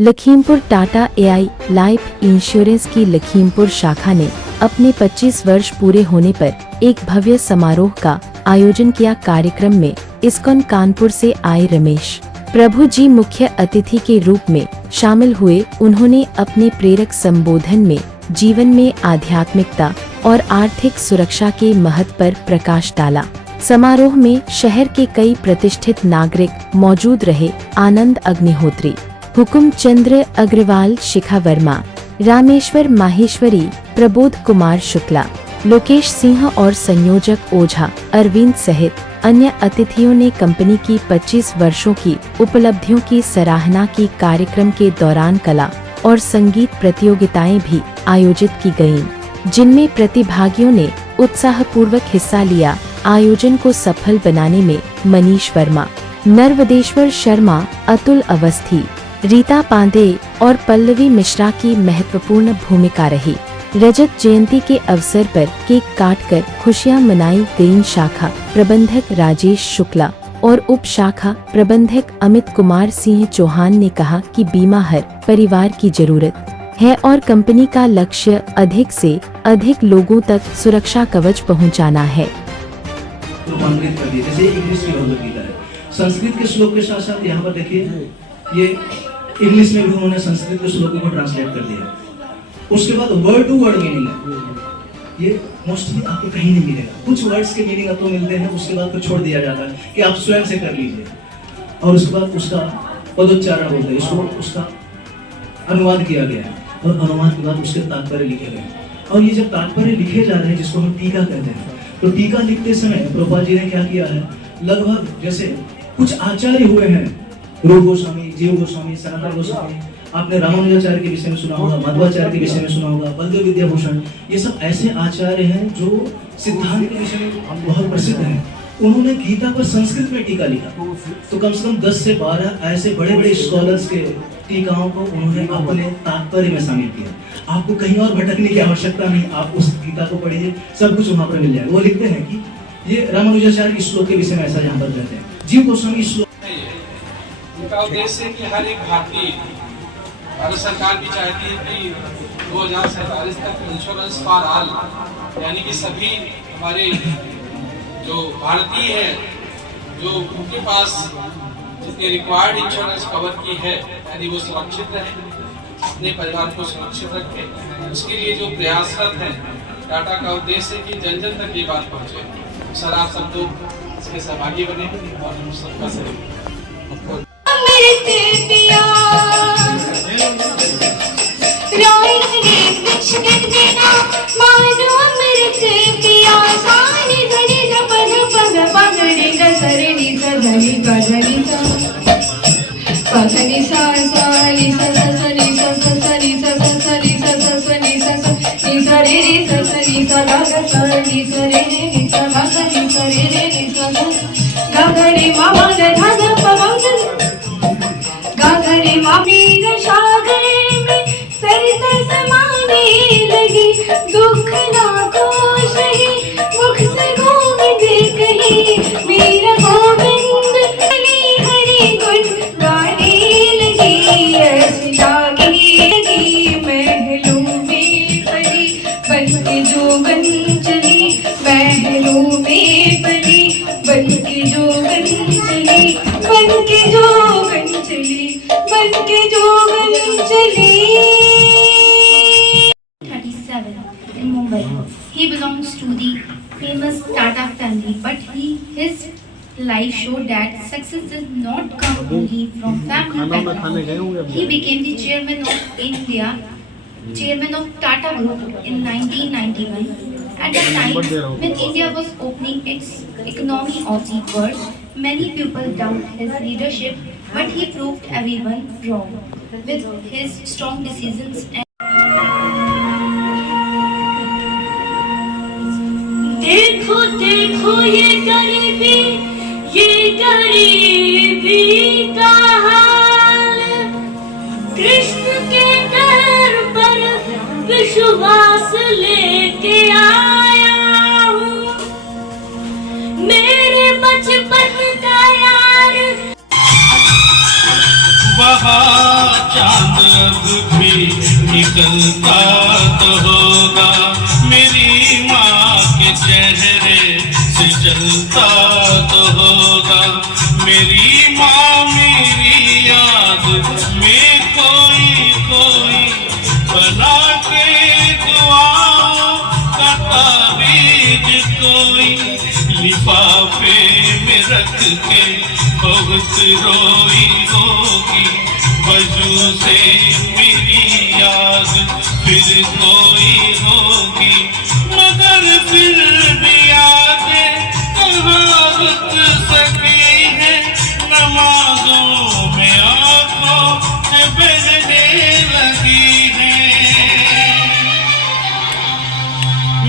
Lakhimpur Tata AI life insurance की लखीमपुर शाखा ने अपने 25 वर्ष पूरे होने पर एक भव्य समारोह का आयोजन किया। कार्यक्रम में इस्कॉन कानपुर से आए रमेश प्रभु जी मुख्य अतिथि के रूप में शामिल हुए। उन्होंने अपने प्रेरक संबोधन में जीवन में आध्यात्मिकता और आर्थिक सुरक्षा के महत्व पर प्रकाश डाला। समारोह में शहर के कई प्रतिष्ठित नागरिक मौजूद रहे। आनंद अग्निहोत्री, हुकुम चंद्र अग्रवाल, शिखा वर्मा, रामेश्वर माहेश्वरी, प्रबोध कुमार शुक्ला, लोकेश सिंह और संयोजक ओझा अरविंद सहित अन्य अतिथियों ने कंपनी की 25 वर्षों की उपलब्धियों की सराहना की। कार्यक्रम के दौरान कला और संगीत प्रतियोगिताएं भी आयोजित की गयीं, जिनमें प्रतिभागियों ने उत्साहपूर्वक हिस्सा लिया। आयोजन को सफल बनाने में मनीष वर्मा, नर्वदेश्वर शर्मा, अतुल अवस्थी, रीता पांडे और पल्लवी मिश्रा की महत्वपूर्ण भूमिका रही। रजत जयंती के अवसर पर केक काटकर खुशियां मनाई गईं। शाखा प्रबंधक राजेश शुक्ला और उप शाखा प्रबंधक अमित कुमार सिंह चौहान ने कहा कि बीमा हर परिवार की जरूरत है और कंपनी का लक्ष्य अधिक से अधिक लोगों तक सुरक्षा कवच पहुंचाना है। जैसे इंग्लिश में भगवदगीता है, संस्कृत के श्लोक के साथ साथ यहाँ पर देखिए ये इंग्लिश में भी उन्होंने संस्कृत के श्लोकों को ट्रांसलेट कर दिया। उसके बाद वर्ड टू वर्ड मीनिंग है, ये मोस्टली आपको कहीं नहीं मिलेगा। कुछ वर्ड्स के मीनिंग आपको मिलते हैं, उसके बाद फिर छोड़ दिया जाता है कि आप स्वयं से कर लीजिए, और उसके बाद उसका पदोच्चारण बोलते हैं, इसको उसका अनुवाद किया गया है और अनुवाद के बाद उसके तात्पर्य लिखे गए। और ये जब तात्पर्य लिखे जा रहे हैं, जिसको हम टीका कहते हैं, तो टीका लिखते समय प्रभुपाद जी ने क्या किया है, लगभग जैसे कुछ आचार्य हुए हैं, रूप गोस्वामी, जीव गोस्वामी, सनातन गोस्वामी, आपने रामानुजाचार्य के विषय में सुना होगा, मध्वाचार्य के विषय में सुना होगा, बलदेव विद्याभूषण, ये सब ऐसे आचार्य हैं जो सिद्धांत के विषय में बहुत प्रसिद्ध हैं। उन्होंने गीता पर संस्कृत में टीका लिखा, तो कम से कम 10 से 12 ऐसे बड़े बड़े स्कॉलर्स के टीकाओं को उन्होंने अपने तात्पर्य में शामिल किया। आपको कहीं और भटकने की आवश्यकता नहीं, आप उस गीता को पढ़िए, सब कुछ वहां पर मिल जाएगा। वो लिखते हैं कि ये रामानुजाचार्य के श्लोक के विषय में ऐसा यहाँ पर कहते हैं, जीव गोस्वामी श्लोक। उनका उद्देश्य है कि हर एक भारतीय, भारत सरकार भी चाहती है कि 2047 तक इंश्योरेंस फॉर ऑल, यानी कि सभी हमारे जो भारतीय है, जो उनके पास जितने रिक्वायर्ड इंश्योरेंस कवर की है, यानी वो सुरक्षित रहे, अपने परिवार को सुरक्षित रखें। उसके लिए जो प्रयासरत है, टाटा का उद्देश्य है कि जन जन तक ये बात पहुँचे। सर, आप सब लोग इसके सहभागी बने और हम सबका सहयोग। दुख ना खुश ही मुख से गोविंद कही, मेरा गोविंद हरि गुण गाने लगी। ऐसी लगी महलों में परी, बन के जो बन चली, महलों में परी, बन के जो बन चली, बन के जो बन चली, बन के जो बन चली। In Mumbai. He belongs to the famous Tata family, but his life showed that success does not come only from family background. He became the chairman of India, chairman of Tata Group in 1991. At the time when India was opening its economy of the world, many people doubted his leadership, but he proved everyone wrong with his strong decisions and देखो देखो ये गरीबी का हाल, कृष्ण के दर पर विश्वास लेके आया हूँ, मेरे बचपन का यार वहाँ चांद निकलता तो होगा, मेरी माँ के चेहरे से जलता तो होगा। मेरी माँ मेरी याद में कोई कोई बना के दुआओं का ताबीज कोई लिफाफे में रख के बहुत रोई होगी। वजू से मेरी याद फिर कोई होगी, मगर फिर भी यादें कहाँ रुक सकी है। नमाजों में आंखों से बहने लगी है।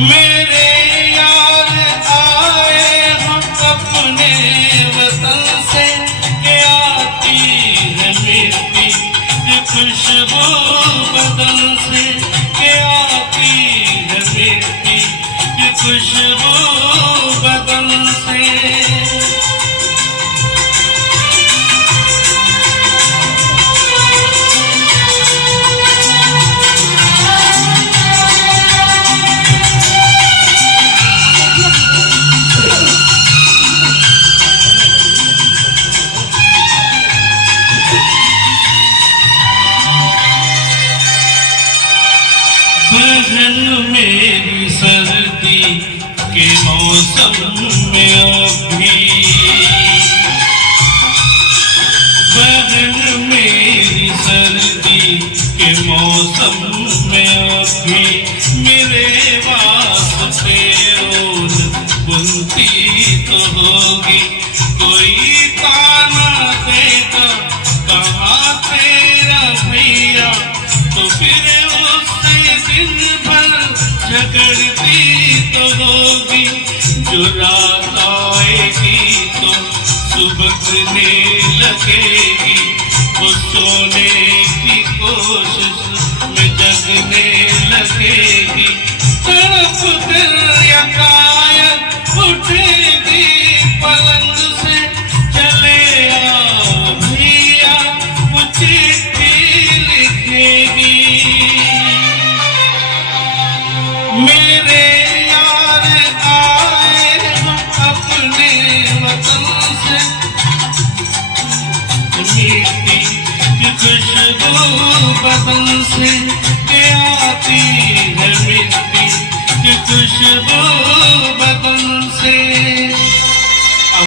मेरे यार आए हम अपने वतन से, के आती है मिट्टी की खुशबू बदन से, के आती है मिट्टी की खुशबू बदन से। बहन मेरी सर्दी के मौसम में अभी, बहन मेरी सर्दी के मौसम में अभी मेरे वास्ते ओढ़ बुनती तो होगी। कोई ताना देगा कहाँ तेरा भैया, तो फिर उससे दिन भर झगड़ती तो होगी। जो रात आएगी तो सुबकने लगेगी, वो सोने की कोशिश में जगने लगेगी। तड़प दिल यकायक उठेगी पलंग से, चले आओ भैया वो चिट्ठी लिखेगी। मेरे यार आए हम अपने वतन से, मिट्टी की खुशबू बदन से, के आती है मिट्टी की खुशबू बदन